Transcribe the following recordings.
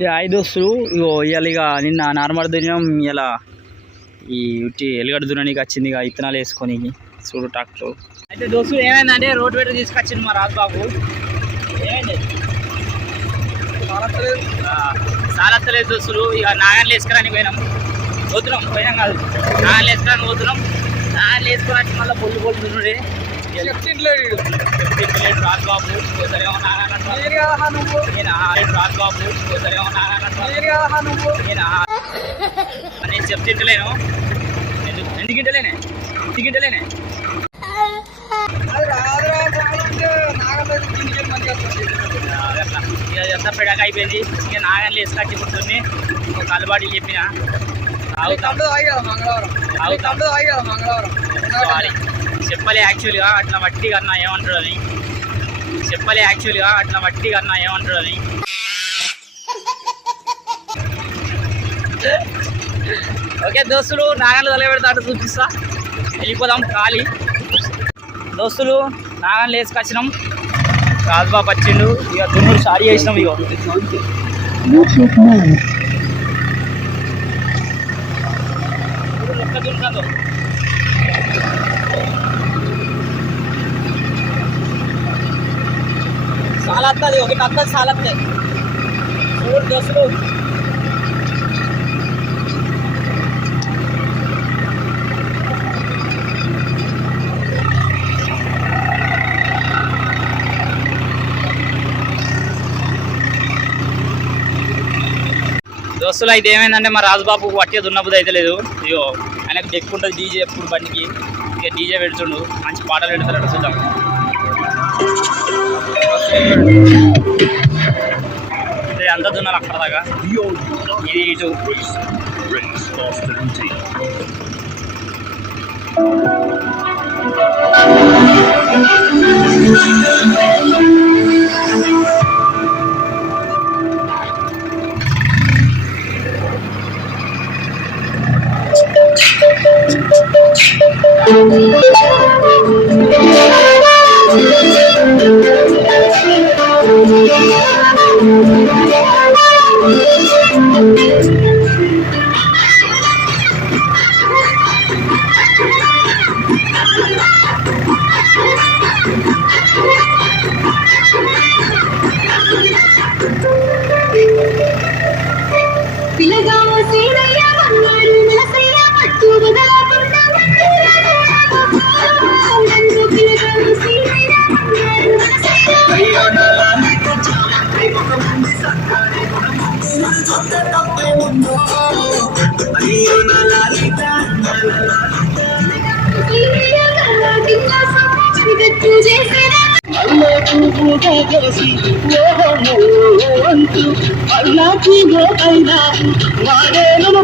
ఇక 5 దోస్తులు ఇగో ఇవాళ ఇక నిన్న నార్మల్ దున్నం ఇలా ఈ ఉట్టి ఎలుగడ్డ దున్ననికి వచ్చింది ఇక ఇత్తనాలు వేసుకొని చూడు ట్రాక్టర్. అయితే దోస్తులు ఏమైందంటే రోడ్ వెటర్ తీసుకొచ్చింది మా రాజుబాబు. ఏమైంది సాలత్తలేదు దోస్తులు. ఇక నాగన్లు వేసుకురానికి పోతున్నాం కాదు నాగన్లు వేసుకురాని పోతున్నాం. నాగన్లు వేసుకొని వచ్చి మళ్ళీ పొల్లు దున్నుడే రాజుబాబు పోతారేమో రాజుబాబు పోతారేమో నేను చెప్తింటలేను. ఎందుకు ఇంటలేనే ఇంటికింటలేనే ఎంత పెడాక అయిపోయింది. ఇక నాగన్లు వేసుకొచ్చి పుట్టుని ఒక అలవాటు చెప్పిన చెప్పలే యాక్చువల్గా అట్లా వట్టి కన్నా ఏమంటాడు అని ఓకే దోస్తులు నాగన్లు తలబెడతాడు చూపిస్తా. వెళ్ళిపోదాం ఖాళీ. దోస్తులు నాగన్లు వేసుకొచ్చినాం. రాజుబాబు వచ్చిండు. ఇక దున్నుడు స్టార్ట్ చేసినాం. ఇక లెక్క దున్నుతాడు. సాలత్తది ఒకటి అత్తది సాలత్తే చూడు దోస్తులు. దోస్తులు అయితే ఏమైందంటే మా రాజుబాబు వట్టిగా దున్నబుద్ధి అయితే లేదు. అయ్యో ఆయనకు ఎక్కుంటుంది డీజే ఎప్పుడు బండికి. ఇక డీజే పెడుతుండు. మంచి పాటలు పెడతారట చూద్దాం. అంతా దున్నారు అక్కడ దాకా. ఇది ఇటు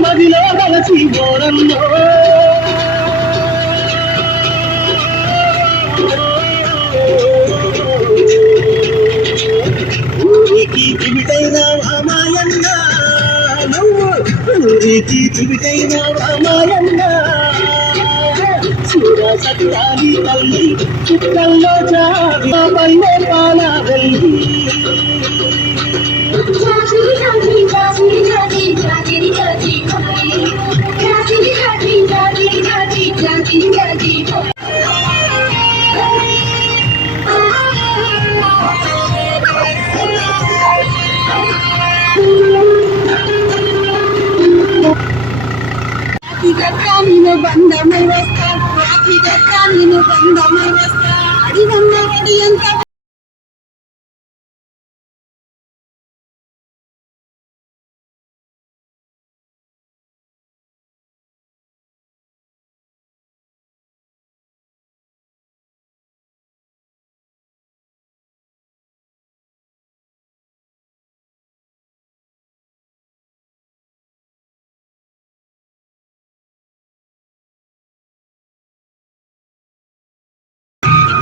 మదిలో కలిసి బోరంలో ఊరికి తిమిటైన రామాయణ ఊరికి తిమిటైన రామాయణ చూడ సత్యాలి తల్లి చుట్టల్లో జాబి పల్లె పాల వెళ్ళి బంధమై వస్తా అడిగన్న వడి ఎంత